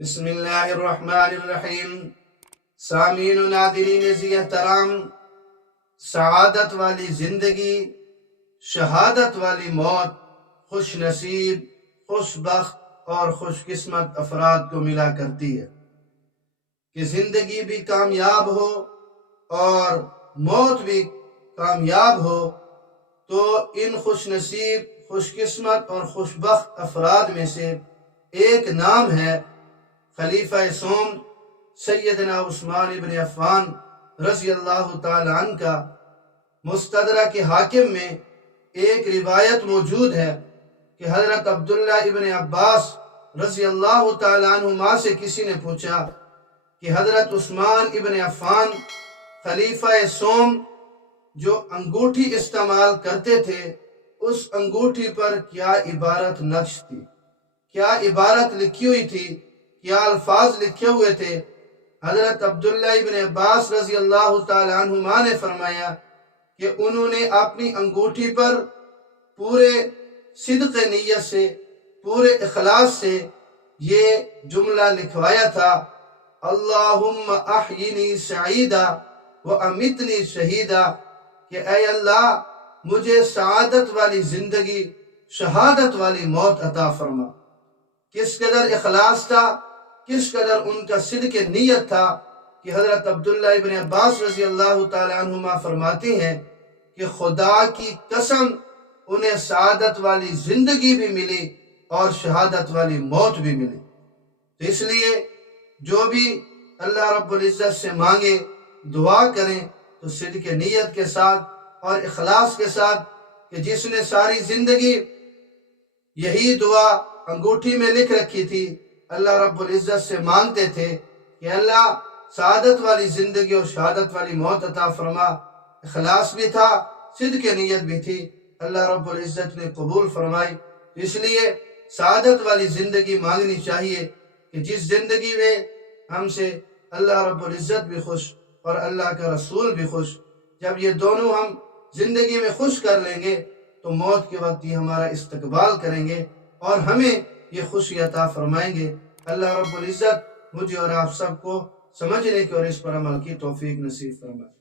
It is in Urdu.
بسم اللہ الرحمن الرحیم۔ سامعین و ناظرین ذی احترام، سعادت والی زندگی، شہادت والی موت خوش نصیب، خوش بخت اور خوش قسمت افراد کو ملا کرتی ہے۔ کہ زندگی بھی کامیاب ہو اور موت بھی کامیاب ہو تو ان خوش نصیب، خوش قسمت اور خوش بخت افراد میں سے ایک نام ہے خلیفہ سوم سیدنا عثمان ابن عفان رضی اللہ تعالی عنہ کا۔ مستدرک حاکم میں ایک روایت موجود ہے کہ حضرت عبداللہ ابن عباس رضی اللہ تعالی عنہما سے کسی نے پوچھا کہ حضرت عثمان ابن عفان خلیفہ سوم جو انگوٹھی استعمال کرتے تھے، اس انگوٹھی پر کیا عبارت نقش تھی، کیا عبارت لکھی ہوئی تھی، کیا الفاظ لکھے ہوئے تھے؟ حضرت عبداللہ ابن عباس رضی اللہ تعالی عنہما نے فرمایا کہ انہوں نے اپنی انگوٹھی پر پورے صدق نیت سے، پورے اخلاص سے یہ جملہ لکھوایا تھا: اللہم احینی سعیدا و امیتنی شہیدا، کہ اے اللہ مجھے سعادت والی زندگی، شہادت والی موت عطا فرما۔ کس قدر اخلاص تھا، کس قدر ان کا صدق نیت تھا کہ حضرت عبداللہ ابن عباس رضی اللہ تعالی عنہما فرماتے ہیں کہ خدا کی قسم انہیں سعادت والی زندگی بھی ملی اور شہادت والی موت بھی ملی۔ تو اس لیے جو بھی اللہ رب العزت سے مانگے، دعا کریں تو صدق نیت کے ساتھ اور اخلاص کے ساتھ، کہ جس نے ساری زندگی یہی دعا انگوٹھی میں لکھ رکھی تھی، اللہ رب العزت سے مانگتے تھے کہ اللہ سعادت والی زندگی اور شہادت والی موت عطا فرما۔ اخلاص بھی تھا، صدق نیت بھی تھی، اللہ رب العزت نے قبول فرمائی۔ اس لیے سعادت والی زندگی مانگنی چاہیے کہ جس زندگی میں ہم سے اللہ رب العزت بھی خوش اور اللہ کا رسول بھی خوش۔ جب یہ دونوں ہم زندگی میں خوش کر لیں گے تو موت کے وقت یہ ہمارا استقبال کریں گے اور ہمیں یہ خوشی عطا فرمائیں گے۔ اللہ رب العزت مجھے اور آپ سب کو سمجھنے کی اور اس پر عمل کی توفیق نصیب فرمائے۔